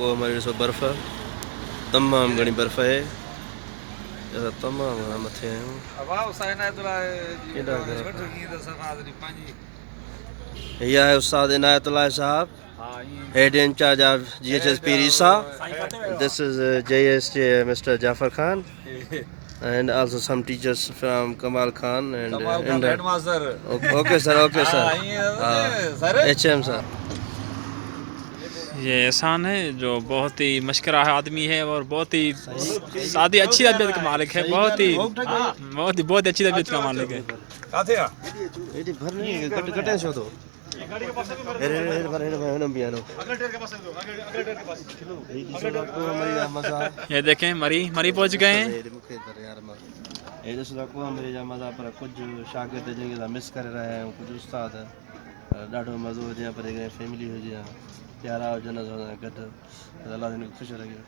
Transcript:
को हमारे सो बर्फ़ तमाम घनी बर्फ़ है ऐसा तमाम घना मथे आहियूं हीअ आहे उस्ताद Inayatullah Sahab head incharge of GHSP रीसा this is JSJ Mr. Jaffar Khan and also some teachers from Kamal Khan and headmaster okay sir HM sir ये एहसान है जो बहुत ही मशकरा आदमी है और बहुत ही सादी अच्छी तबीयत का मालिक है। बहुत ही अच्छी तबीयत का मालिक है। ये देखें मरी पहुंच गए हैं। पर कुछ शागिर्द जिनके मिस कर रहे हैं कुछ उस्ताद ॾाढो मज़ो हुजे पर फैमिली हुजे प्यारा हुजनि गॾु अलाह ख़ुशि रखे